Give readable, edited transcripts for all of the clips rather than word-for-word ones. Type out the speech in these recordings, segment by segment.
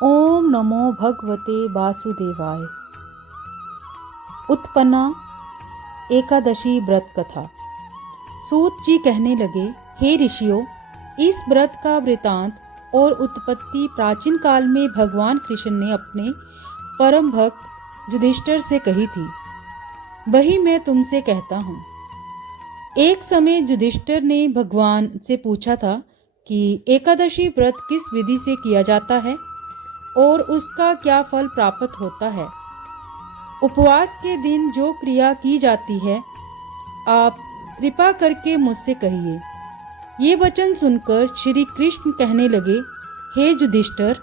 ओम नमो भगवते वासुदेवाय। उत्पन्ना एकादशी व्रत कथा। सूत जी कहने लगे, हे ऋषियों, इस व्रत का वृतांत और उत्पत्ति प्राचीन काल में भगवान कृष्ण ने अपने परम भक्त युधिष्ठिर से कही थी। वही मैं तुमसे कहता हूँ। एक समय युधिष्ठिर ने भगवान से पूछा था कि एकादशी व्रत किस विधि से किया जाता है और उसका क्या फल प्राप्त होता है। उपवास के दिन जो क्रिया की जाती है, आप कृपा करके मुझसे कहिए। ये वचन सुनकर श्री कृष्ण कहने लगे, हे युधिष्ठिर,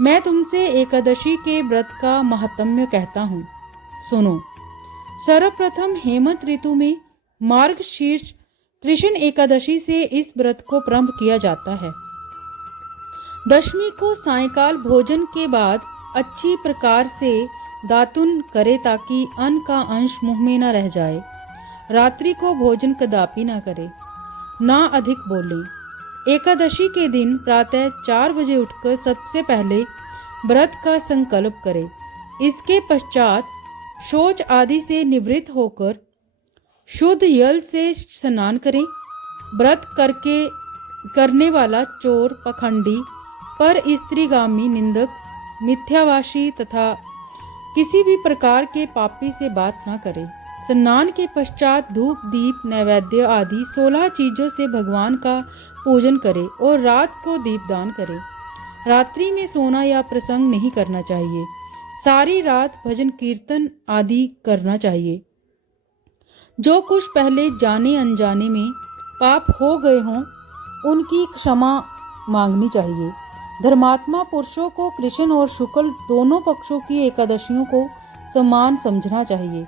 मैं तुमसे एकादशी के व्रत का महात्म्य कहता हूँ। सुनो। सर्वप्रथम हेमंत ऋतु में मार्गशीर्ष कृष्ण एकादशी से इस व्रत को प्रारंभ किया जाता है। दशमी को सायंकाल भोजन के बाद अच्छी प्रकार से दातुन करे ताकि अन्न का अंश मुंह में न रह जाए। रात्रि को भोजन कदापि न करे, ना अधिक बोले। एकादशी के दिन प्रातः 4 बजे उठकर सबसे पहले व्रत का संकल्प करे। इसके पश्चात शौच आदि से निवृत्त होकर शुद्ध जल से स्नान करें। व्रत करने वाला चोर, पखंडी, पर स्त्रीगामी, निंदक, मिथ्यावासी तथा किसी भी प्रकार के पापी से बात न करे। स्नान के पश्चात धूप, दीप, नैवेद्य आदि 16 चीजों से भगवान का पूजन करे और रात को दीपदान करे। रात्रि में सोना या प्रसंग नहीं करना चाहिए। सारी रात भजन कीर्तन आदि करना चाहिए। जो कुछ पहले जाने अनजाने में पाप हो गए हों, उनकी क्षमा मांगनी चाहिए। धर्मात्मा पुरुषों को कृष्ण और शुक्ल दोनों पक्षों की एकादशियों को समान समझना चाहिए।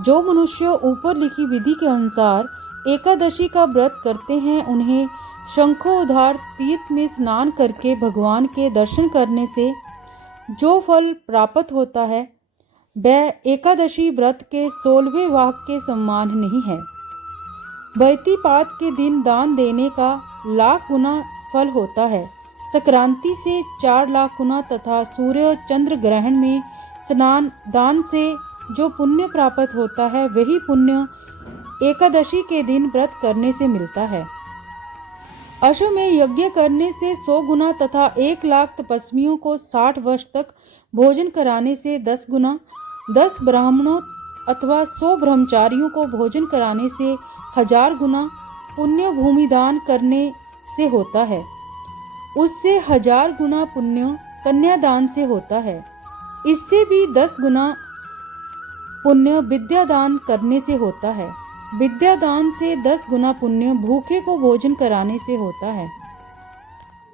जो मनुष्य ऊपर लिखी विधि के अनुसार एकादशी का व्रत करते हैं, उन्हें शंखोद्धार तीर्थ में स्नान करके भगवान के दर्शन करने से जो फल प्राप्त होता है, वह एकादशी व्रत के 16वें वाक के समान नहीं है। व्यतिपात के दिन दान देने का लाख गुना फल होता है। संक्रांति से 4 लाख गुना तथा सूर्य और चंद्र ग्रहण में स्नान दान से जो पुण्य प्राप्त होता है, वही पुण्य एकादशी के दिन व्रत करने से मिलता है। अश्वमेध यज्ञ करने से 100 गुना तथा 1 लाख तपस्वियों को 60 वर्ष तक भोजन कराने से 10 गुना, 10 ब्राह्मणों अथवा 100 ब्रह्मचारियों को भोजन कराने से 1000 गुना पुण्य भूमि दान करने से होता है। उससे 1000 गुना पुण्य कन्यादान से होता है। इससे भी 10 गुना पुण्य विद्यादान करने से होता है। विद्यादान से 10 गुना पुण्य भूखे को भोजन कराने से होता है।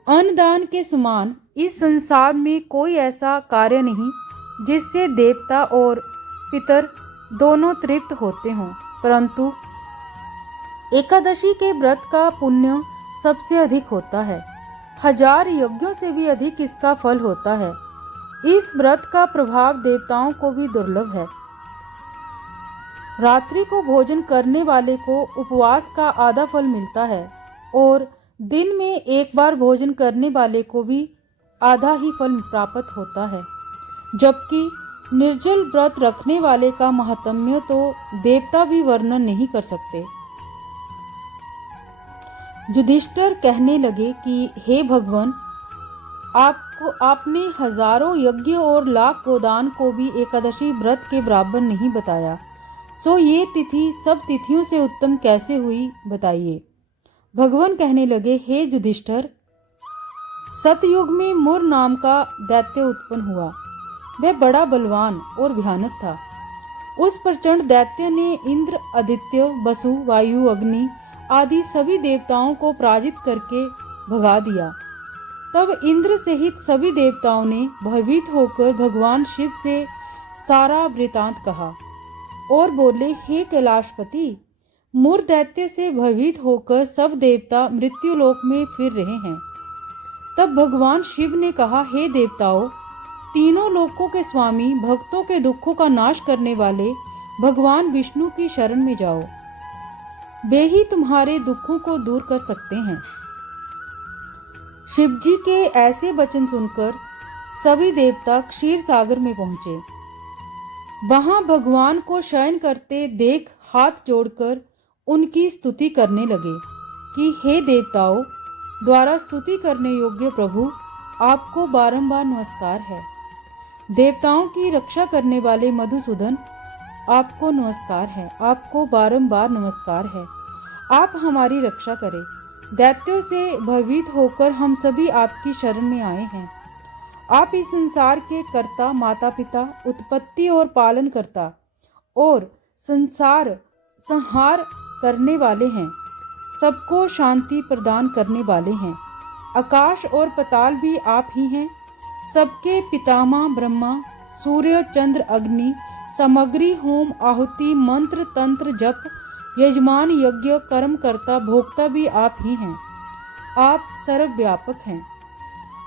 अन्नदान के समान इस संसार में कोई ऐसा कार्य नहीं जिससे देवता और पितर दोनों तृप्त होते हों, परंतु एकादशी के व्रत का पुण्य सबसे अधिक होता है। 1000 यज्ञों से भी अधिक इसका फल होता है। इस व्रत का प्रभाव देवताओं को भी दुर्लभ है। रात्रि को भोजन करने वाले को उपवास का आधा फल मिलता है और दिन में एक बार भोजन करने वाले को भी आधा ही फल प्राप्त होता है। जबकि निर्जल व्रत रखने वाले का महात्म्य तो देवता भी वर्णन नहीं कर सकते। युधिष्ठिर कहने लगे कि हे भगवान, आपने हजारों यज्ञ और लाख गोदान को भी एकादशी व्रत के बराबर नहीं बताया, सो ये तिथि सब तिथियों से उत्तम कैसे हुई, बताइए। भगवान कहने लगे, हे युधिष्ठिर, सतयुग में मुर नाम का दैत्य उत्पन्न हुआ। वह बड़ा बलवान और भयानक था। उस प्रचंड दैत्य ने इंद्र, आदित्य, वसु, वायु, अग्नि आदि सभी देवताओं को पराजित करके भगा दिया। तब इंद्र सहित सभी देवताओं ने भयभीत होकर भगवान शिव से सारा वृतांत कहा और बोले, हे कैलाशपति, मूर दैत्य से भयभीत होकर सब देवता मृत्युलोक में फिर रहे हैं। तब भगवान शिव ने कहा, हे देवताओं, तीनों लोकों के स्वामी, भक्तों के दुखों का नाश करने वाले भगवान विष्णु की शरण में जाओ। वे ही तुम्हारे दुखों को दूर कर सकते हैं। शिवजी के ऐसे वचन सुनकर सभी देवता क्षीर सागर में पहुंचे। वहां भगवान को शयन करते देख हाथ जोड़कर उनकी स्तुति करने लगे कि हे देवताओं द्वारा स्तुति करने योग्य प्रभु, आपको बारंबार नमस्कार है। देवताओं की रक्षा करने वाले मधुसूदन, आपको नमस्कार है, आपको बारंबार नमस्कार है। आप हमारी रक्षा करें। दैत्यों से भयभीत होकर हम सभी आपकी शरण में आए हैं। आप इस संसार के कर्ता, माता पिता, उत्पत्ति और पालन करता और संसार संहार करने वाले हैं। सबको शांति प्रदान करने वाले हैं। आकाश और पाताल भी आप ही हैं। सबके पितामह ब्रह्मा, सूर्य चंद्र अग्नि, सामग्री होम आहुति मंत्र तंत्र जप, यजमान यज्ञ कर्मकर्ता भोक्ता भी आप ही हैं। आप सर्वव्यापक हैं।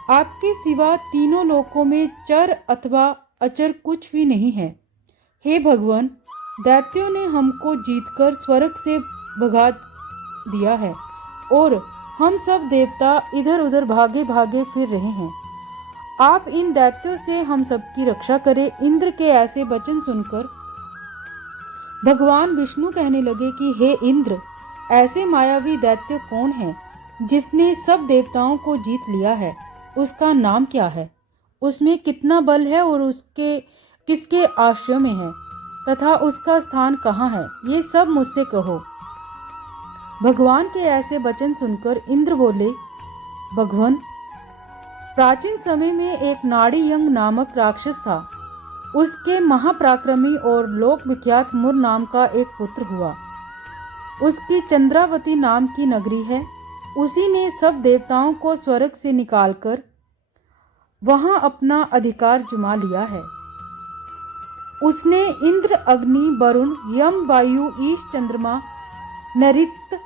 आपके सिवा तीनों लोकों में चर अथवा अचर कुछ भी नहीं है। हे भगवान, दैत्यों ने हमको जीतकर स्वर्ग से भगा दिया है और हम सब देवता इधर उधर भागे भागे फिर रहे हैं। आप इन दैत्यों से हम सबकी रक्षा करें। इंद्र के ऐसे वचन सुनकर भगवान विष्णु कहने लगे कि हे इंद्र, ऐसे मायावी दैत्य कौन है जिसने सब देवताओं को जीत लिया है? उसका नाम क्या है? उसमें कितना बल है और उसके किसके आश्रय में है तथा उसका स्थान कहाँ है? ये सब मुझसे कहो। भगवान के ऐसे वचन सुनकर इंद्र बोले, भगवान, प्राचीन समय में एक नाड़ीयंग नामक राक्षस था। उसके महापराक्रमी और लोक विख्यात मुर नाम का एक पुत्र हुआ। उसकी चंद्रावती नाम की नगरी है। उसी ने सब देवताओं को स्वर्ग से निकालकर वहां अपना अधिकार जुमा लिया है। उसने इंद्र, अग्नि, वरुण, यम, वायु, ईश, चंद्रमा, नरित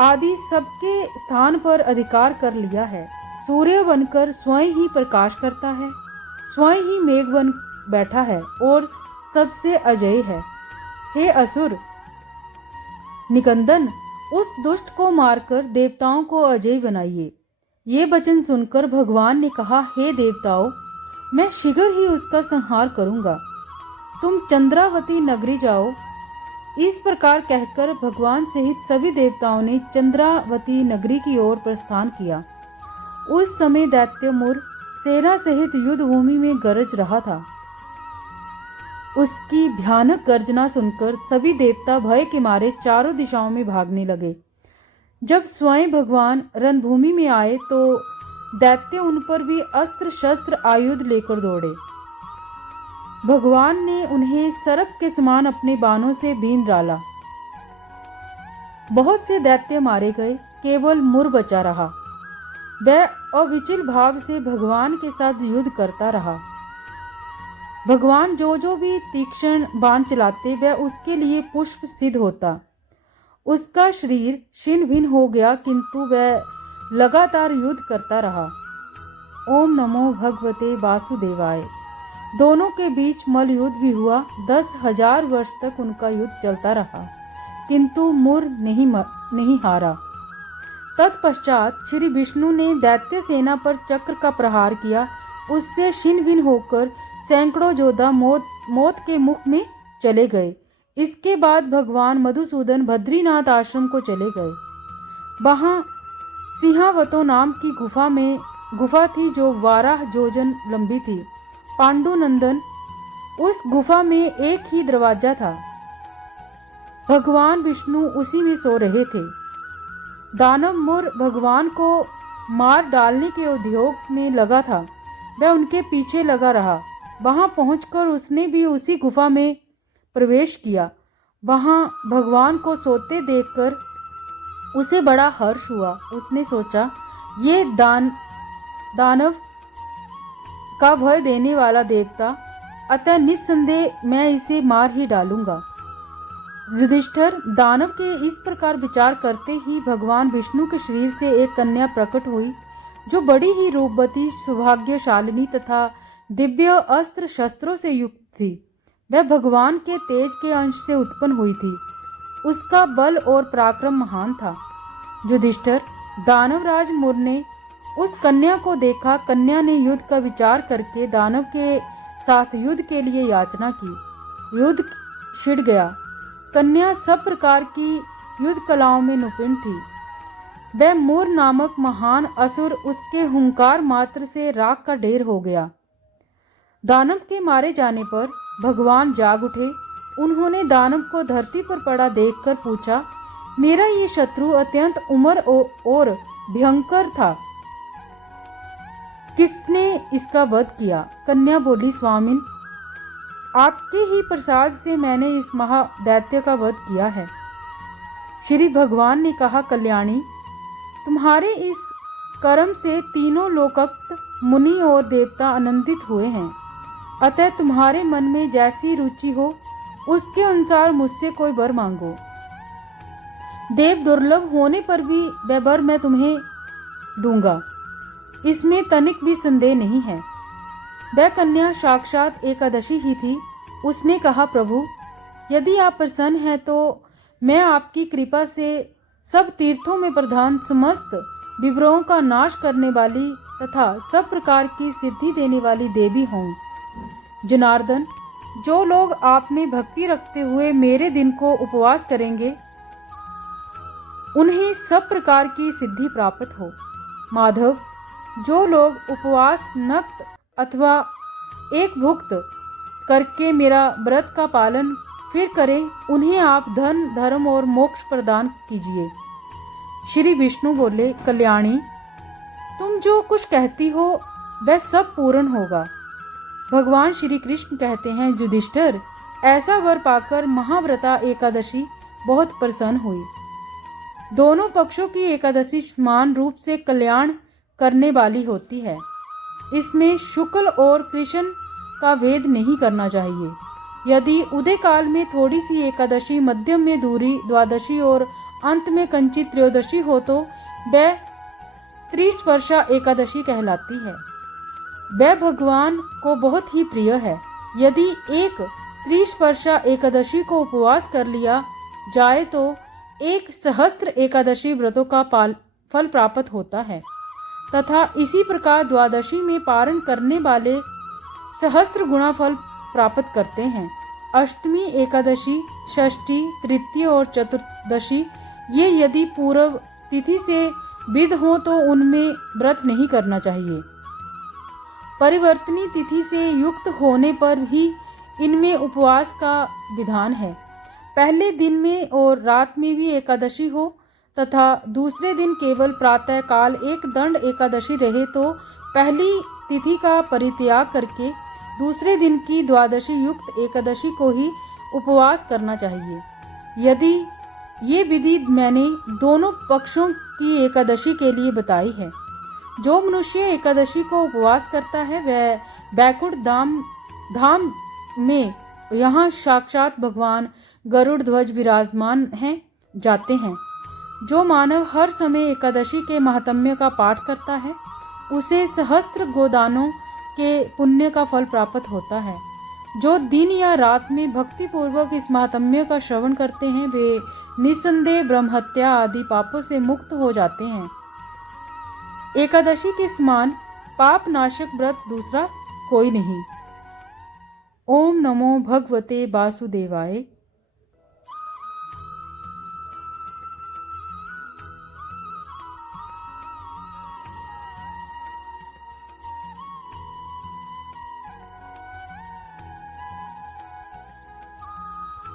आदि सबके स्थान पर अधिकार कर लिया है। सूर्य बनकर स्वयं ही प्रकाश करता है, स्वयं ही मेघ बन बैठा है और सबसे अजय है। हे असुर निकंदन, उस दुष्ट को मारकर देवताओं को अजय बनाइए। ये वचन सुनकर भगवान ने कहा, हे देवताओं, मैं शीघ्र ही उसका संहार करूंगा। तुम चंद्रावती नगरी जाओ। इस प्रकार कहकर भगवान सहित सभी देवताओं ने चंद्रावती नगरी की ओर प्रस्थान किया। उस समय दैत्य मुर सेना सहित युद्ध भूमि में गरज रहा था। उसकी भयानक गर्जना सुनकर सभी देवता भय के मारे चारों दिशाओं में भागने लगे। जब स्वयं भगवान रणभूमि में आए तो दैत्य उन पर भी अस्त्र शस्त्र आयुध लेकर दौड़े। भगवान ने उन्हें सर्प के समान अपने बाणों से बींध डाला। बहुत से दैत्य मारे गए, केवल मुर बचा रहा। वह अविचल भाव से भगवान के साथ युद्ध करता रहा। भगवान जो जो भी तीक्ष्ण बाण चलाते वह उसके लिए पुष्प सिद्ध होता। उसका शरीर छिन्न भिन्न हो गया, किंतु वह लगातार युद्ध करता रहा। ओम नमो भगवते वासुदेवाय। दोनों के बीच मल युद्ध भी हुआ। 10,000 वर्ष तक उनका युद्ध चलता रहा, किंतु मुर नहीं हारा। तत्पश्चात श्री विष्णु ने दैत्य सेना पर चक्र का प्रहार किया। उससे छिन्न भिन्न होकर सैकड़ों योद्धा मौत के मुख में चले गए। इसके बाद भगवान मधुसूदन बद्रीनाथ आश्रम को चले गए। वहां सिंहावतो नाम की गुफा थी जो 12 योजन लंबी थी। पांडुनंदन, उस गुफा में एक ही दरवाजा था। भगवान विष्णु उसी में सो रहे थे। दानव मुर भगवान को मार डालने के उद्योग में लगा था। वह उनके पीछे लगा रहा। वहां पहुंचकर उसने भी उसी गुफा में प्रवेश किया। वहां भगवान को सोते देखकर उसे बड़ा हर्ष हुआ। उसने सोचा, ये दानव का भय देने वाला देवता, अतः निस्संदेह मैं इसे मार ही डालूंगा। युधिष्ठिर, दानव के इस प्रकार विचार करते ही भगवान विष्णु के शरीर से एक कन्या प्रकट हुई, जो बड़ी ही रूपवती, सौभाग्यशालिनी तथा दिव्य अस्त्र शस्त्रों से युक्त थी। वह भगवान के तेज के अंश से उत्पन्न हुई थी। उसका बल और पराक्रम महान था। युधिष्ठिर, दानवराज मुर ने उस कन्या को देखा। कन्या ने युद्ध का विचार करके दानव के साथ युद्ध के लिए याचना की। युद्ध छिड़ गया। कन्या सब प्रकार की युद्ध कलाओं में निपुण थी। वह मूर नामक महान असुर उसके हुंकार मात्र से राख का ढेर हो गया। दानव के मारे जाने पर भगवान जाग उठे। उन्होंने दानव को धरती पर पड़ा देखकर पूछा, मेरा ये शत्रु अत्यंत उम्र और भयंकर था, किसने इसका वध किया? कन्या बोली, स्वामिन, आपके ही प्रसाद से मैंने इस महादैत्य का वध किया है। श्री भगवान ने कहा, कल्याणी, तुम्हारे इस कर्म से तीनों लोकोक्त मुनि और देवता आनंदित हुए हैं। अतः तुम्हारे मन में जैसी रुचि हो उसके अनुसार मुझसे कोई वर मांगो। देव दुर्लभ होने पर भी वह वर मैं तुम्हें दूंगा, इसमें तनिक भी संदेह नहीं है। वह कन्या साक्षात एकादशी ही थी। उसने कहा, प्रभु, यदि आप प्रसन्न हैं तो मैं आपकी कृपा से सब तीर्थों में प्रधान समस्त विवरों का नाश करने वाली तथा सब प्रकार की सिद्धि देने वाली देवी हूँ। जनार्दन, जो लोग आप में भक्ति रखते हुए मेरे दिन को उपवास करेंगे उन्हें सब प्रकार की सिद्धि प्राप्त हो। माधव, जो लोग उपवास नक्त अथवा एक भुक्त करके मेरा व्रत का पालन फिर करें, उन्हें आप धन, धर्म और मोक्ष प्रदान कीजिए। श्री विष्णु बोले, कल्याणी, तुम जो कुछ कहती हो वह सब पूर्ण होगा। भगवान श्री कृष्ण कहते हैं, युधिष्ठिर, ऐसा वर पाकर महाव्रता एकादशी बहुत प्रसन्न हुई। दोनों पक्षों की एकादशी समान रूप से कल्याण करने वाली होती है। इसमें शुक्ल और कृष्ण का भेद नहीं करना चाहिए। यदि उदय काल में थोड़ी सी एकादशी, मध्यम में दूरी द्वादशी और अंत में कंचित त्रयोदशी हो तो वह त्रिस्पर्शा एकादशी कहलाती है। वह भगवान को बहुत ही प्रिय है। यदि एक त्रिस्पर्शा एकादशी को उपवास कर लिया जाए तो 1 सहस्त्र एकादशी व्रतों का फल प्राप्त होता है तथा इसी प्रकार द्वादशी में पारण करने वाले सहस्त्र गुणा फल प्राप्त करते हैं। अष्टमी, एकादशी, षष्ठी, तृतीय और चतुर्दशी ये यदि पूर्व तिथि से विध हो तो उनमें व्रत नहीं करना चाहिए। परिवर्तनी तिथि से युक्त होने पर भी इनमें उपवास का विधान है। पहले दिन में और रात में भी एकादशी हो तथा दूसरे दिन केवल प्रातः काल एक दंड एकादशी रहे तो पहली तिथि का परित्याग करके दूसरे दिन की द्वादशी युक्त एकादशी को ही उपवास करना चाहिए। यदि ये विधि मैंने दोनों पक्षों की एकादशी के लिए बताई है। जो मनुष्य एकादशी को उपवास करता है वह बैकुंठ धाम में, यहाँ साक्षात भगवान गरुड़ ध्वज विराजमान हैं, जाते हैं। जो मानव हर समय एकादशी के महात्म्य का पाठ करता है उसे सहस्त्र गोदानों के पुण्य का फल प्राप्त होता है। जो दिन या रात में भक्ति पूर्वक इस महात्म्य का श्रवण करते हैं वे निसंदेह ब्रह्महत्या आदि पापों से मुक्त हो जाते हैं। एकादशी के समान पाप नाशक व्रत दूसरा कोई नहीं। ओम नमो भगवते वासुदेवाय।